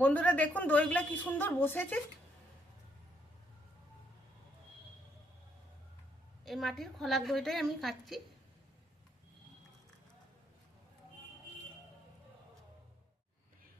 বন্ধুরা দেখুন দইগুলা কি সুন্দর বসেছে। এই মাটির খোলাক দইটাই আমি কাটছি।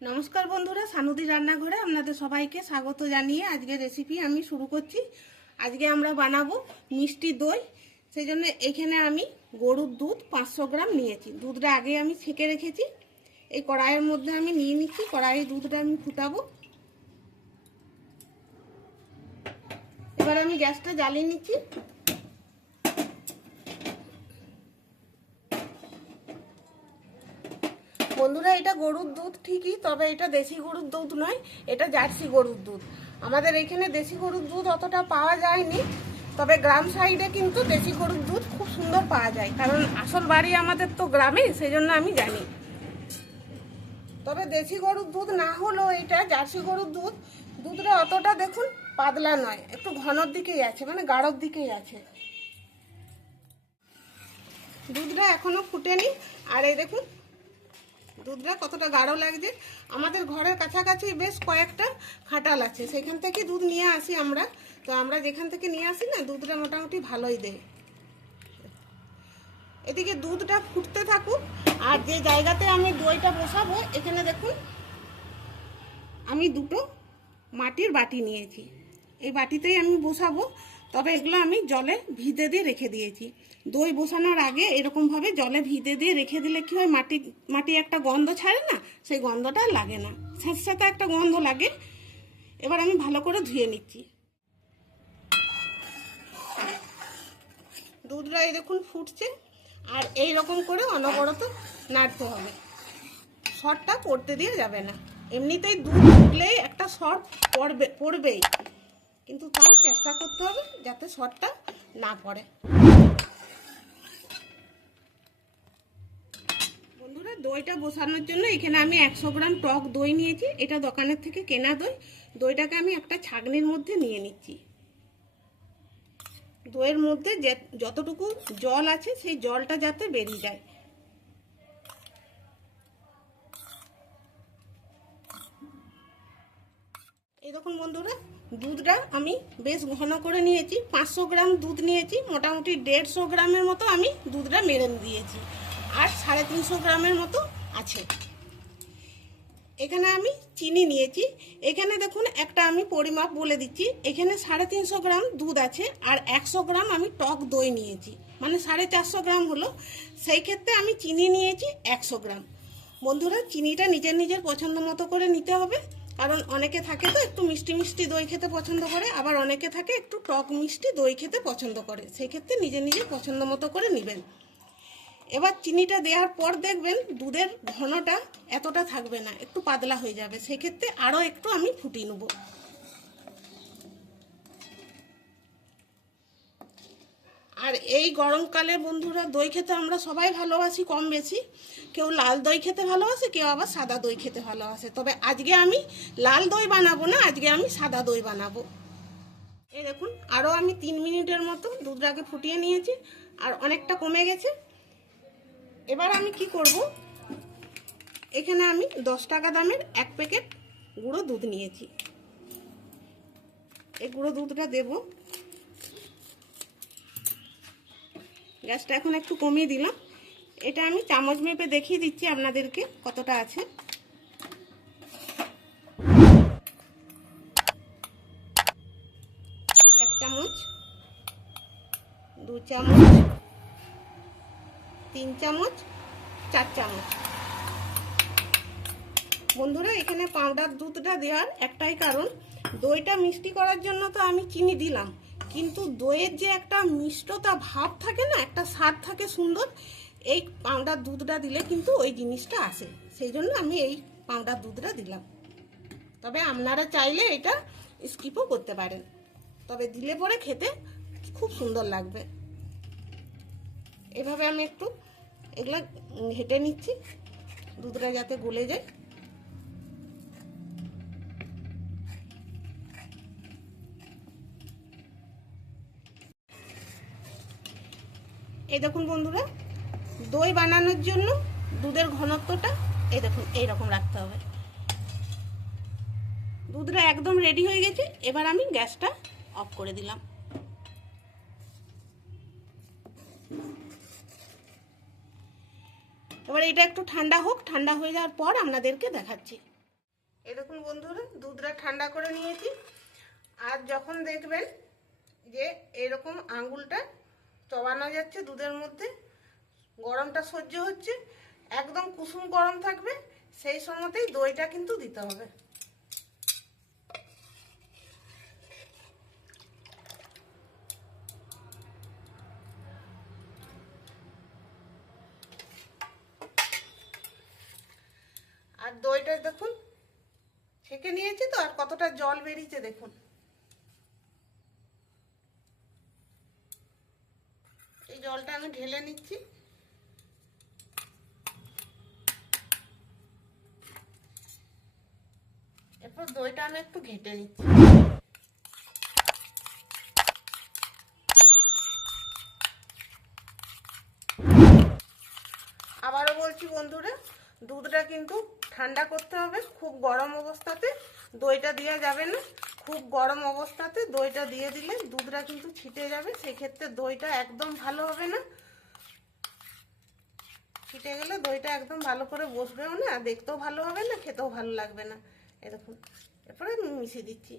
নমস্কার বন্ধুরা, সানুদি রান্নাঘরে আপনাদের সবাইকে স্বাগত জানিয়ে আজকে রেসিপি আমি শুরু করছি। আজকে আমরা বানাবো মিষ্টি দই। সেই জন্য এখানে আমি গরুর দুধ পাঁচশো গ্রাম নিয়েছি। দুধটা আগে আমি ছেঁকে রেখেছি। এই কড়াইয়ের মধ্যে আমি নিয়ে নিচ্ছি, কড়াইয়ের দুধটা আমি ফুটাবো। এবার আমি গ্যাসটা জ্বালিয়ে নিচ্ছি। বন্ধুরা, এটা গরুর দুধ ঠিকই, তবে এটা দেশি গরুর দুধ নয়, এটা জার্সি গরুর দুধ। আমাদের এখানে দেশি গরুর দুধ অতটা পাওয়া যায়নি, তবে গ্রাম সাইডে কিন্তু দেশি গরুর দুধ খুব সুন্দর পাওয়া যায়, কারণ আসল বাড়ি আমাদের তো গ্রামে সেই জন্য আমি জানি। তবে দেশি গরুর দুধ না হলেও এটা জার্সি গরুর দুধ, দুধটা অতটা দেখুন পাতলা নয়, একটু ঘনর দিকেই আছে মানে গাঢ়র দিকেই আছে। দুধটা এখনও ফুটেনি, আর এই দেখুন, দুধটা কতটা গাঢ় লাগছে। আমাদের ঘরের কাছাকাছি বেশ কয়েকটা খাটাল আছে, সেখান থেকে দুধ নিয়ে আসি আমরা। তো আমরা যেখান থেকে নিয়ে আসি না, দুধটা মোটামুটি ভালোই দেয়। এদিকে দুধটা ফুটতে থাকুক, আর যে জায়গাতে আমি দইটা বসাবো, এখানে দেখুন, আমি দুটো মাটির বাটি নিয়েছি। এই বাটিতেই আমি বসাবো, তবে এগুলো আমি জলে ভিজে দিয়ে রেখে দিয়েছি। দই বসানোর আগে এরকমভাবে জলে ভিজে দিয়ে রেখে দিলে কি হয়, মাটি মাটি একটা গন্ধ ছাড়ে না, সেই গন্ধটা লাগে না। স্যাঁতস্যাঁতে একটা গন্ধ লাগে। এবার আমি ভালো করে ধুয়ে নিচ্ছি। দুধটা এই দেখুন ফুটছে। আর এই রকম করে অনবরত নাড়তে হবে। শর্টটা পড়তে দিয়ে যাবে না। এমনিতেই দুধ ফুটলেই একটা শর্ট পড়বে, পড়বেই। কিন্তু তাও চেষ্টা করতে হবে যাতে শর্টটা না পড়ে। বন্ধুরা, দইটা বসানোর জন্য এখানে আমি একশো গ্রাম টক দই নিয়েছি। এটা দোকানের থেকে কেনা দই। দইটাকে আমি একটা ছাগনির মধ্যে নিয়ে নিচ্ছি। দইয়ের মধ্যে যতটুকু জল আছে সেই জলটা যাতে বেরিয়ে যায়। এরকম বন্ধুরা, দুধটা আমি বেশ ঘন করে নিয়েছি, পাঁচশো গ্রাম দুধ নিয়েছি, মোটামুটি দেড়শো গ্রামের মতো আমি দুধটা মেরে দিয়েছি, আর সাড়ে তিনশো গ্রামের মতো আছে। এখানে আমি চিনি নিয়েছি। এখানে দেখুন, একটা আমি পরিমাপ বলে দিচ্ছি। এখানে সাড়ে তিনশো গ্রাম দুধ আছে আর একশো গ্রাম আমি টক দই নিয়েছি। মানে সাড়ে চারশো গ্রাম হলো। সেই ক্ষেত্রে আমি চিনি নিয়েছি একশো গ্রাম। বন্ধুরা, চিনিটা নিজের নিজের পছন্দ মতো করে নিতে হবে। কারণ অনেকে থাকে তো একটু মিষ্টি মিষ্টি দই খেতে পছন্দ করে, আবার অনেকে থাকে একটু টক মিষ্টি দই খেতে পছন্দ করে। সেই ক্ষেত্রে নিজের নিজের পছন্দ মতো করে নেবেন। এবার চিনিটা দেওয়ার পর দেখবেন দুধের ঘনটা এতটা থাকবে না, একটু পাতলা হয়ে যাবে। সেক্ষেত্রে আরও একটু আমি ফুটিয়ে নেব। আর এই গরমকালে বন্ধুরা, দই খেতে আমরা সবাই ভালোবাসি কম বেশি। কেউ লাল দই খেতে ভালোবাসে, কেউ আবার সাদা দই খেতে ভালোবাসে। তবে আজকে আমি লাল দই বানাবো না, আজকে আমি সাদা দই বানাবো। এই দেখুন আরও আমি তিন মিনিটের মতো দুধটাকে ফুটিয়ে নিয়েছি, আর অনেকটা কমে গেছে। এবার আমি কি করব? এখানে আমি দশ টাকা দামের এক প্যাকেট গুঁড়ো দুধ নিয়েছি। এই গুঁড়ো দুধটা দেব। গ্যাসটা এখন একটু কমিয়ে দিলাম। এটা আমি চামচ মেপে দেখিয়ে দিচ্ছি আপনাদেরকে কতটা আছে। এক চামচ, দু চামচ তিন চামচ, চার চামচ। বন্ধুরা, এখানে পাউডার দুধটা দেওয়ার একটাই কারণ, দইটা মিষ্টি করার জন্য তো আমি চিনি দিলাম। কিন্তু দইয়ের যে একটা মিষ্টতা ভাব থাকে না, একটা স্বাদ থাকে সুন্দর, এই পাউডার দুধটা দিলে কিন্তু ওই জিনিসটা আসে। সেই জন্য আমি এই পাউডার দুধটা দিলাম। তবে আপনারা চাইলে এটা স্কিপও করতে পারেন। তবে দিলে পরে খেতে খুব সুন্দর লাগবে। এভাবে আমি একটু এগুলা হেঁটে নিচ্ছি, দুধটা যাতে গলে যায়। এই দেখুন বন্ধুরা, দই বানানোর জন্য দুধের ঘনত্বটা এই দেখুন, এইরকম রাখতে হবে। দুধটা একদম রেডি হয়ে গেছে, এবার আমি গ্যাসটা অফ করে দিলাম। এবার এটা একটু ঠান্ডা হোক, ঠান্ডা হয়ে যাওয়ার পর আপনাদেরকে দেখাচ্ছি। এরকম বন্ধুরা, দুধটা ঠান্ডা করে নিয়েছি। আর যখন দেখবেন যে এরকম আঙ্গুলটা চবানো যাচ্ছে দুধের মধ্যে, গরমটা সহ্য হচ্ছে, একদম কুসুম গরম থাকবে, সেই সময়তেই দইটা কিন্তু দিতে হবে আর দইটা দেখুন ছেঁকে নিয়েছি তো, আর কতটা জল বেরিয়েছে দেখুন। এই জলটা আমি ঢেলে নিচ্ছি। এরপর দইটা আমি একটু ঘেটে নিচ্ছি। আবারও বলছি বন্ধুরা, দুধটা কিন্তু ঠান্ডা করতে হবে। খুব গরম অবস্থাতে দইটা দেওয়া যাবে না। খুব গরম অবস্থাতে দইটা দিয়ে দিলে দুধটা কিন্তু ছিটে যাবে। সেক্ষেত্রে দইটা একদম ভালো হবে না। ছিটে গেলে দইটা একদম ভালো করে বসবেও না দেখতেও ভালো হবে না, খেতেও ভালো লাগবে না। এরকম এরপরে মিশিয়ে দিচ্ছি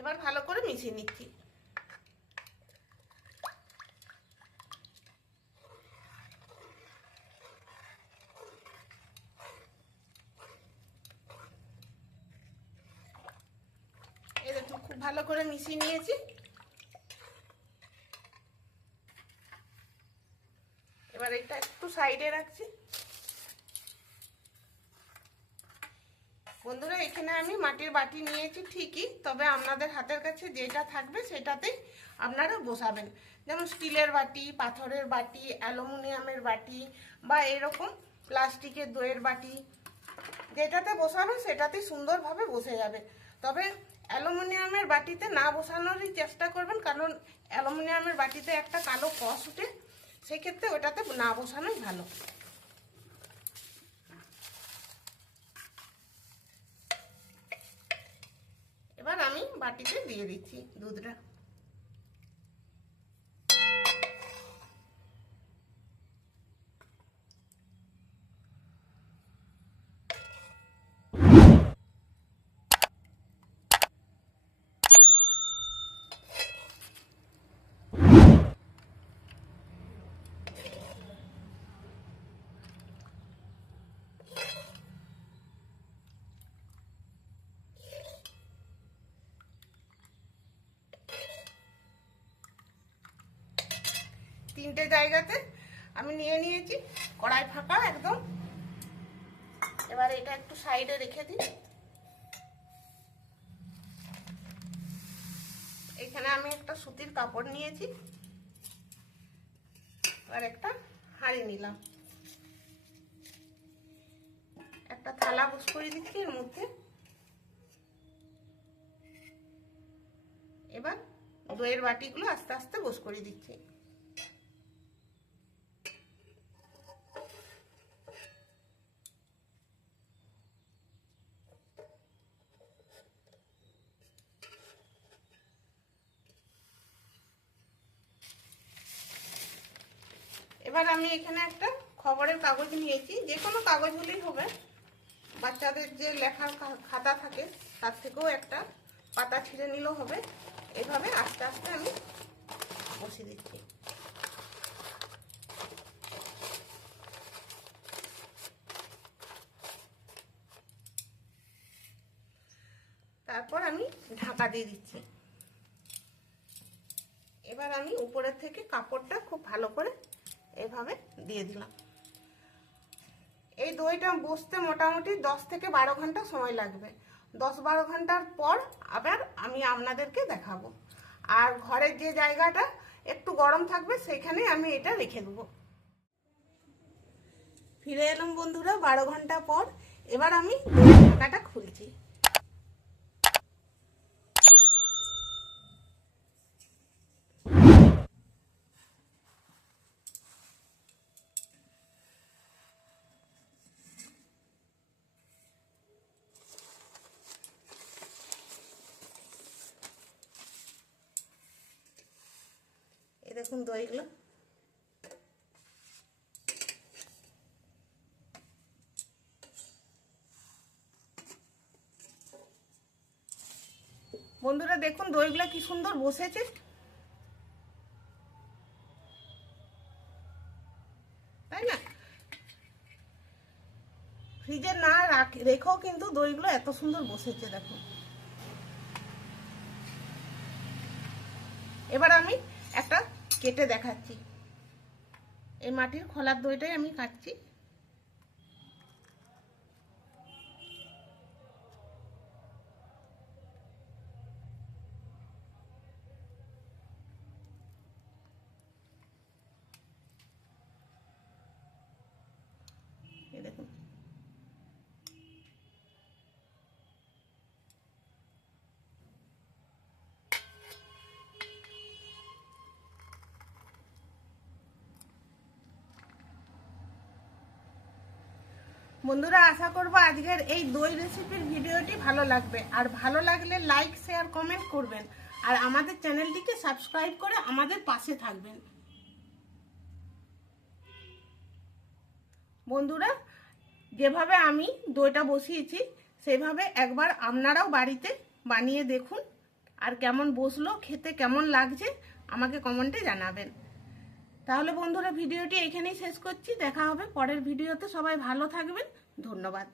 এবার ভালো করে মিশিয়ে নিচ্ছি এই দেখুন খুব ভালো করে মিশিয়ে নিয়েছি। এবার এটা একটু সাইডে রাখছি। বন্ধুরা, এখানে আমি মাটির বাটি নিয়েছি ঠিকই, তবে আপনাদের হাতের কাছে যেটা থাকবে সেটাতেই আপনারা বসাবেন। যেমন স্টিলের বাটি, পাথরের বাটি, অ্যালুমিনিয়ামের বাটি বা এরকম প্লাস্টিকের দইয়ের বাটি, যেটাতে বসাবেন সেটাতেই সুন্দরভাবে বসে যাবে। তবে অ্যালুমিনিয়ামের বাটিতে না বসানোরই চেষ্টা করবেন, কারণ অ্যালুমিনিয়ামের বাটিতে একটা কালো কষ উঠে সেই ক্ষেত্রে ওটাতে না বসানোই ভালো। এবার আমি বাটিতে দিয়ে দিচ্ছি দুধটা। তিনটে জায়গাতে আমি নিয়ে নিয়েছি, কড়াই ফাঁকা একদম। এবার এটা একটু সাইডে রেখে দিই। এখানে আমি একটা সুতির কাপড় নিয়েছি, আর একটা হাঁড়ি নিলাম। একটা থালা বুস করে দিচ্ছি এর মধ্যে। এবার দইয়ের বাটিগুলো আস্তে আস্তে বস করে দিচ্ছি এবার আমি এখানে একটা খবরের কাগজ নিয়েছি, যে কোনো কাগজ হলেই হবে। বাচ্চাদের যে লেখার খাতা থাকে, তার থেকেও একটা পাতা ছিঁড়ে নিলেও হবে। এভাবে আস্তে আস্তে আমি বসে দিচ্ছি। তারপর আমি ঢাকা দিয়ে দিচ্ছি। এবার আমি উপরের থেকে কাপড়টা খুব ভালো করে এভাবে দিয়ে দিলাম। এই দইটা বসতে মোটামুটি দশ থেকে বারো ঘণ্টা সময় লাগবে। দশ বারো ঘণ্টার পর আবার আমি আপনাদেরকে দেখাবো। আর ঘরের যে জায়গাটা একটু গরম থাকবে সেখানে আমি এটা রেখে দেবো। ফিরে এলাম বন্ধুরা বারো ঘণ্টা পর। এবার আমি ঢাকাটা খুলছি। দেখুন দইগুলো বন্ধুরা দেখুন দইগুলো কি সুন্দর বসেছে। তাই না? ফ্রিজে না রাখ- রেখেও কিন্তু দইগুলো এত সুন্দর বসেছে, দেখুন। এবার আমি কেটে দেখাচ্ছি। এই মাটির খোলার দইটাই আমি কাটছি এই দেখুন বন্ধুরা, আশা করব আজকের এই দই রেসিপির ভিডিওটি ভালো লাগবে। আর ভালো লাগলে লাইক শেয়ার কমেন্ট করবেন। আর আমাদের চ্যানেলটিকে সাবস্ক্রাইব করে আমাদের পাশে থাকবেন। বন্ধুরা, যেভাবে আমি দইটা বসিয়েছি, সেভাবে একবার আপনারাও বাড়িতে বানিয়ে দেখুন। আর কেমন বসল, খেতে কেমন লাগছে, আমাকে কমেন্টে জানাবেন। তাহলে বন্ধুরা ভিডিওটি এখানেই শেষ করছি। দেখা হবে পরের ভিডিওতে। সবাই ভালো থাকবেন। ধন্যবাদ।